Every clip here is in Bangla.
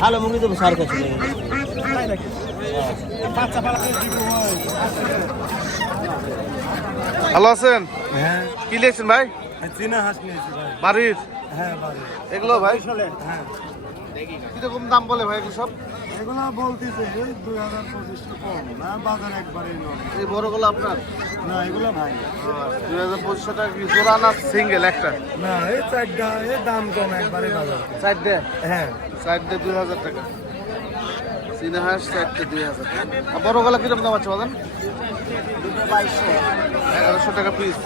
ভালো মুরগি তো সাড়ে চারশো ভালো আছেন? হ্যাঁ। কি লিখছেন ভাই? চীনা হাঁস নিয়েছি ভাই। বাড়ির? হ্যাঁ বাড়ি এগুলো ভাই? হ্যাঁ। কীরকম দাম বলে ভাই এগুলো সব? এগুলো বলতেছে দুই হাজার পঁচিশশো কম না বাজার একবারে এই বড়গুলো আপনার? না এগুলো ভাই। দুই হাজার পঁচিশশো টাকা কি জোড়া না সিঙ্গেল একটা? না এই চারটা এই দাম কম একবারে বাজার। চার হ্যাঁ। চার ডে দুই হাজার টাকা। চীনা হাঁস চারটে দুই হাজার আর বড়গুলো কীরকম দাম আছে বলেন? এগারোশো টাকা পিস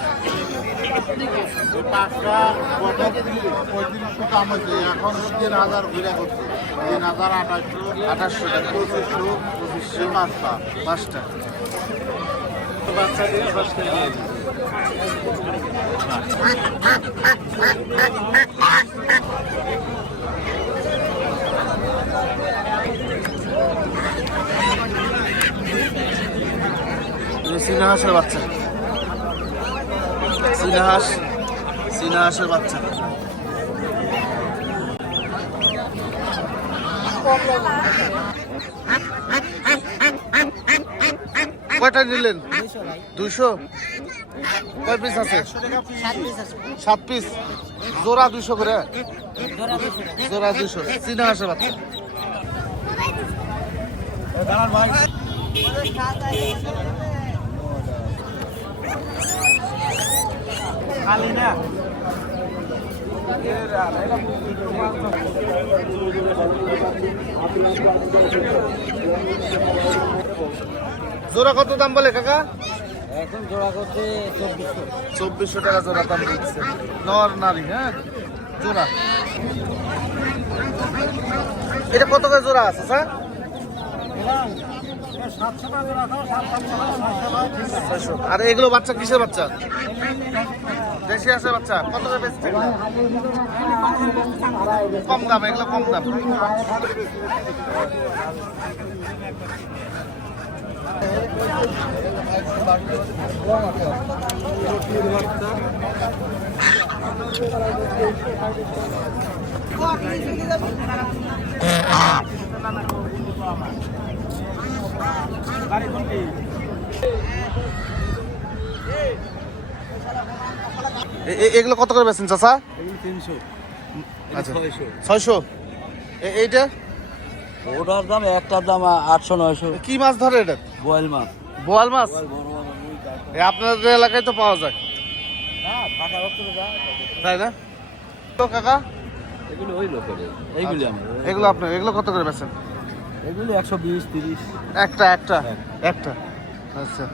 পঁয়ত্রিশশো দাম হয়েছে এখন তিন হাজার ঘুরে করছে তিন হাজার আঠাশশো আঠাশশো পঁচিশশো পঁচিশশো পাঁচটা পাঁচটা বাচ্চা। চীনা হাঁস চীনা হাঁসের বাচ্চা। কয়টা নিলেন? দুইশো? কয় পিস আছে? সাত পিস জোড়া দুইশো করে? জোড়া দুইশো। চীনা হাঁসের বাচ্চা। জোড়া কত দাম বলে কাকা? এখন জোড়া করছে চব্বিশশো। চব্বিশশো টাকা জোড়া দাম দিচ্ছে নর নারী হ্যাঁ? জোড়া। এটা কত করে জোড়া আছে স্যার। আর এগুলো বাচ্চা কিসের বাচ্চা? দেশি আছে বাচ্চা কত করে বেচছে কম দাম এগুলো কম দাম। এ- এ- এগুলো কত করে বেচছেন চাচা? তিনশো। আচ্ছা। ছয়শো। এইটা? ওটার দাম একটার দাম আটশো নয়শো। কি মাছ ধরে এটা? বয়েল মাছ। বোয়াল মাছ? আপনাদের এলাকায় তো পাওয়া যায়। তাই না? তো কাকা? এগুলো ওই লোকের এইগুলি আমার এগুলো আপনার এগুলো কত করে বেচেন এগুলি একশো বিশ তিরিশ। একটা একটা। একটা। আচ্ছা।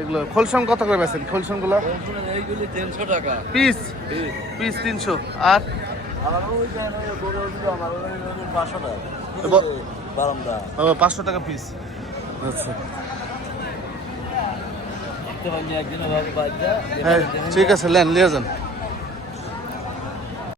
এগুলো খোলসং কত করে বেচেন? খোলসনগুলো এইগুলি তিনশো টাকা। পিস? পিস। তিনশো। আর? পাঁচশো টাকা। পিস। আচ্ছা। হ্যাঁ ঠিক আছে লেন নিয়ে যান।